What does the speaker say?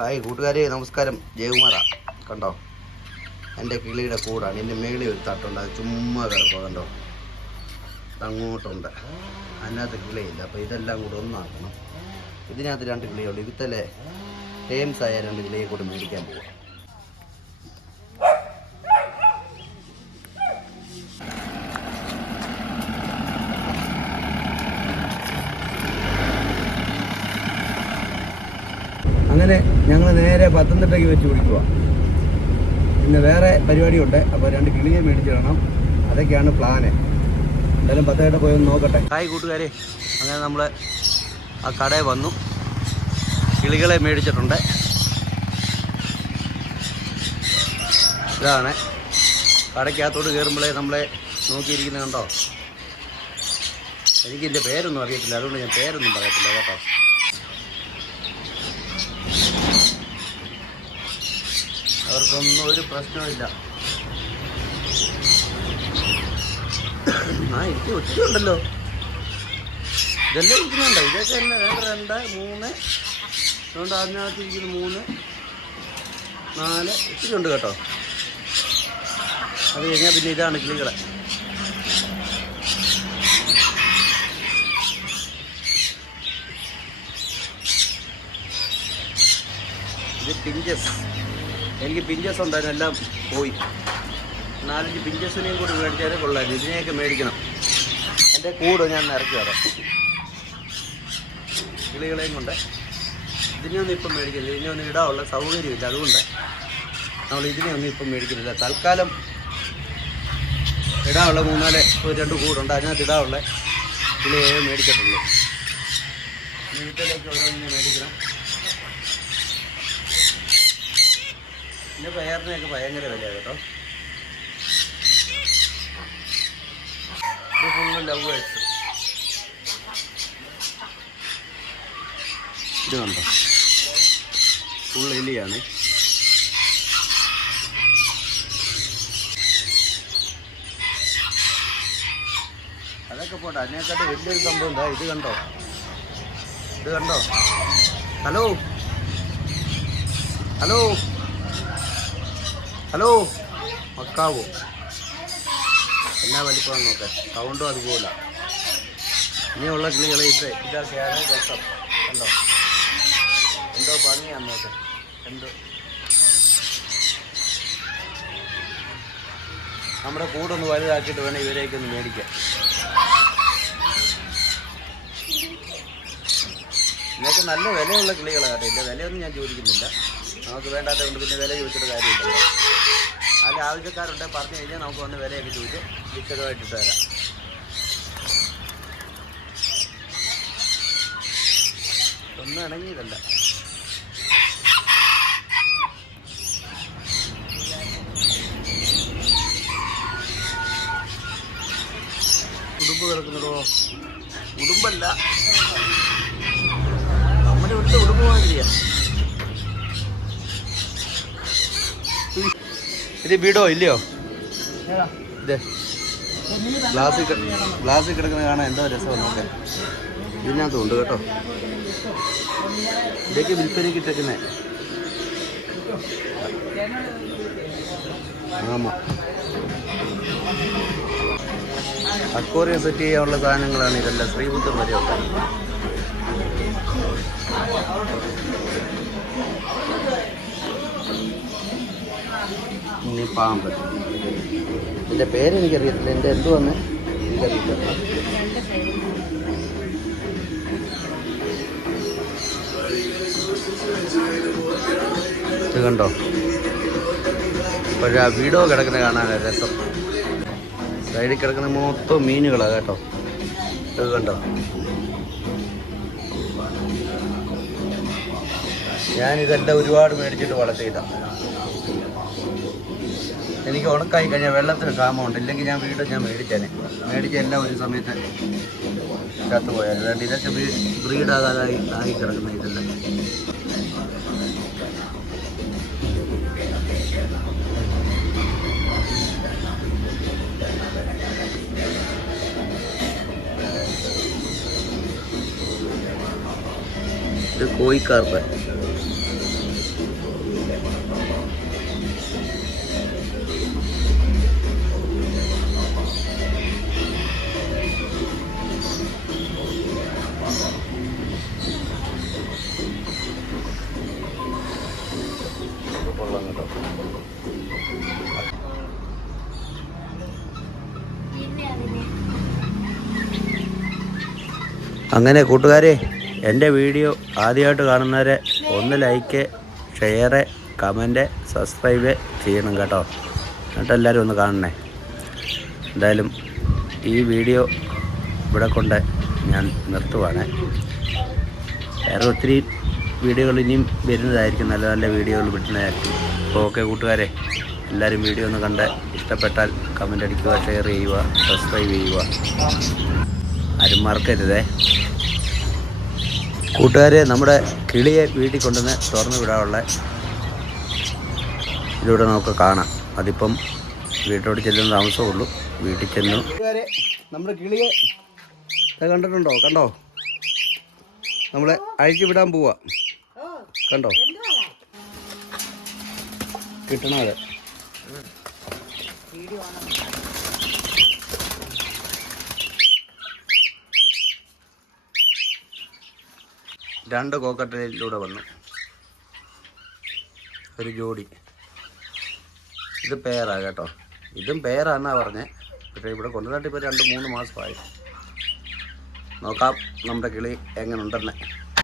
Hi കൂട്ടുകാരെ നമസ്കാരം. ജയകുമാറാ. കണ്ടോ? എന്റെ കിളിയുടെ കൂടാണ്. എന്റെ മേളിൽ ഒരു തട്ടുണ്ട്. അത് ചുമ്മാ കിടക്കുക കണ്ടോ? അങ്ങോട്ടുണ്ട് അതിനകത്ത് കിളിയില്ല. അപ്പോൾ ഇതെല്ലാം കൂടെ ഒന്നാക്കണം. ഇതിനകത്ത് രണ്ട് കിളിയുള്ളൂ ഇവിത്തലെ ടേംസ് ആയ രണ്ട് കിളിയെ കൂടെ മേടിക്കാൻ പോവാം. അങ്ങനെ ഞങ്ങൾ നേരെ പത്തനംതിട്ടയ്ക്ക് വെച്ച് പിടിക്കുക പിന്നെ വേറെ പരിപാടിയുണ്ട്. അപ്പോൾ രണ്ട് കിളിയെ മേടിച്ചിടണം അതൊക്കെയാണ് പ്ലാന് എന്തായാലും പത്തനംതിട്ട പോയി നോക്കട്ടെ. ഹായ് കൂട്ടുകാരെ. അങ്ങനെ നമ്മൾ ആ കടയിൽ വന്നു. കിളികളെ മേടിച്ചിട്ടുണ്ട്. ഇതാണ്. കടയ്ക്കകത്തോട്ട് കയറുമ്പോഴേ നമ്മളെ നോക്കിയിരിക്കുന്നത് കണ്ടോ? എനിക്കിന്റെ പേരൊന്നും അറിയത്തില്ല. അതുകൊണ്ട് ഞാൻ പേരൊന്നും പറയത്തില്ല കേട്ടോ. അവർക്കൊന്നും ഒരു പ്രശ്നമില്ല ആ എനിക്ക് ഒത്തിരി ഉണ്ടല്ലോ ഇതെല്ലാം ഇരിക്കുന്നുണ്ടോ ഇതൊക്കെ തന്നെ രണ്ട് രണ്ട് മൂന്ന്. അതുകൊണ്ട് അതിനകത്ത് ഇരിക്കുന്ന മൂന്ന് നാല് ഒത്തിരി ഉണ്ട് കേട്ടോ. അത് കഴിഞ്ഞാൽ പിന്നെ ഇതാണ് കിളികളെ. ഇത് പിഞ്ചസ്. എനിക്ക് പിഞ്ചസ് ഉണ്ടായിരുന്നു എല്ലാം പോയി. നാലഞ്ച് പിഞ്ചസിനെയും കൂടി മേടിച്ചാലേ കൊള്ളായിരുന്നു ഇതിനെയൊക്കെ മേടിക്കണം. എന്റെ കൂട് ഞാൻ ഇറക്കി വരാം കിളികളെയും കൊണ്ട്. ഇതിനെയൊന്നും ഇപ്പം മേടിക്കില്ല ഇതിനെയൊന്നും ഇടാനുള്ള സൗകര്യമില്ല. അതുകൊണ്ട് നമ്മൾ ഇതിനെയൊന്നും ഇപ്പം മേടിക്കുന്നില്ല തൽക്കാലം ഇടാനുള്ള മൂന്നാൽ ഒരു രണ്ട് കൂടുണ്ട്. അതിനകത്ത് ഇടാനുള്ള കിളിയെ മേടിച്ചിട്ടുള്ളൂ വീട്ടിലേക്ക് ഓരോന്നിനെ മേടിക്കണം. പിന്നെ പയറിനൊക്കെ ഭയങ്കര വിലയാണ് കേട്ടോ. ഇത് ഫുള്ള് ലവ് ആയിട്ട് ഇത് കണ്ടോ? ഫുൾ എലിയാണ്. അതൊക്കെ പോട്ടെ അതിനെക്കാട്ട് വലിയൊരു സംഭവം എന്താ ഇത് കണ്ടോ? ഇത് കണ്ടോ? ഹലോ? ഹലോ? Hello macaw? എന്നാ വലിപ്പം നോക്കെ സൗണ്ടും അതുപോലെ. ഇനിയുള്ള കിളികളെ ഇത് ഇതൊക്കെയാണ് രസം. കണ്ടോ? എന്തോ ഭംഗിയാന്ന് നോക്കെ എന്തോ. നമ്മുടെ കൂടൊന്ന് വലുതാക്കിയിട്ട് വേണം ഇവരെയൊക്കെ ഒന്ന് മേടിക്കാൻ ഇതൊക്കെ നല്ല വിലയുള്ള കിളികളാണ് കേട്ടോ. ഇല്ല വിലയൊന്നും ഞാൻ ചോദിക്കുന്നില്ല. നമുക്ക് വേണ്ടാത്തതുകൊണ്ട് പിന്നെ വില ചോദിച്ചിട്ട് കാര്യമില്ലല്ലോ. അതിൽ ആവശ്യക്കാരുണ്ട് പറഞ്ഞു കഴിഞ്ഞാൽ നമുക്ക് വന്ന് വിലയൊക്കെ ചോദിച്ച് വിശദമായിട്ട് തരാം. ഒന്നും ഇണങ്ങിയതല്ല. ഉടുമ്പ് കിടക്കുന്നുണ്ടോ? ഉടുമ്പല്ല. നമ്മുടെ ഇവിടുത്തെ ഉടുമ്പ് മാതിരിയാ ഇത് വീടോ ഇല്ലയോ? ഗ്ലാസ് ഗ്ലാസ് കിടക്കുന്ന കാണാൻ എന്തോ രസമാണ് നോക്കാൻ. ഇതിനകത്ത് ഉണ്ട് കേട്ടോ. ഇതൊക്കെ വിൽപ്പനയ്ക്ക് ഇട്ടേക്കുന്നേ. ആമാ. അക്വോറിയം സെറ്റ് ചെയ്യാനുള്ള സാധനങ്ങളാണ് ഇതെല്ലാം. ശ്രീബുദ്ധം വരെ ഇനി പാമ്പ്. എന്റെ പേരെനിക്കറിയത്തില്ല എന്റെ എന്തുവന്ന് എനിക്കറിയില്ല കണ്ടോ? പക്ഷേ ആ വീടോ കിടക്കുന്ന കാണാൻ രസം. സൈഡിൽ കിടക്കുന്ന മൊത്തം മീനുകളാണ് കേട്ടോ. ഇത് കണ്ടോ? ഞാനിതെല്ലാം ഒരുപാട് മേടിച്ചിട്ട് വളർത്തിയിട്ടാണ് എനിക്ക് ഉണക്കായി കഴിഞ്ഞാൽ വെള്ളത്തിന് ക്ഷാമമുണ്ട് ഇല്ലെങ്കിൽ ഞാൻ വീട് ഞാൻ മേടിച്ചേനെ. മേടിച്ച എല്ലാം ഒരു സമയത്ത് ചത്തു പോയാൽ അതുകൊണ്ട് ഇതൊക്കെ ബ്രീഡാകാതായി ആയി കിടക്കുന്ന ഇതെല്ലാം. ഇത് കോഴിക്കാർപ്പൻ കൊള്ളാം കേട്ടോ അങ്ങനെ കൂട്ടുകാരെ എന്റെ വീഡിയോ ആദ്യമായിട്ട് കാണുന്നവരെ ഒന്ന് ലൈക്ക് ഷെയർ കമന്റ് സബ്സ്ക്രൈബ് ചെയ്യണം കേട്ടോ. എന്നിട്ട് എല്ലാവരും ഒന്ന് കാണണേ. എന്തായാലും ഈ വീഡിയോ ഇവിടെ കൊണ്ട് ഞാൻ നിർത്തുവാണ്. വേറെ ഒത്തിരി വീഡിയോകൾ ഇനിയും വരുന്നതായിരിക്കും. നല്ല നല്ല വീഡിയോകൾ വിടുന്നതായിരിക്കും അപ്പോൾ ഓക്കെ കൂട്ടുകാരെ എല്ലാവരും വീഡിയോ ഒന്ന് കണ്ട് ഇഷ്ടപ്പെട്ടാൽ കമന്റ് അടിക്കുക ഷെയർ ചെയ്യുക സബ്സ്ക്രൈബ് ചെയ്യുക. ആരും മറക്കരുതേ. കൂട്ടുകാരെ നമ്മുടെ കിളിയെ വീട്ടിൽ കൊണ്ടുവന്ന് തുറന്നു വിടാനുള്ള ഇതിലൂടെ നമുക്ക് കാണാം. അതിപ്പം വീട്ടിലോട്ട് ചെല്ലുന്ന താമസമുള്ളൂ. വീട്ടിൽ ചെന്നു. നമ്മുടെ കിളിയെ കണ്ടിട്ടുണ്ടോ? കണ്ടോ? നമ്മളെ അഴിച്ചു വിടാൻ പോവാ. കണ്ടോ? കിട്ടണത് രണ്ട് കോക്കട്ടയിലൂടെ വന്നു. ഒരു ജോഡി. ഇത് പേരാ കേട്ടോ. ഇതും പേരാന്നാ പറഞ്ഞേ. പക്ഷേ ഇവിടെ കൊണ്ടുവന്നിട്ട് രണ്ട് മൂന്ന് മാസമായി. നോക്കാം നമ്മുടെ കിളി എങ്ങനെ ഉണ്ടെന്ന്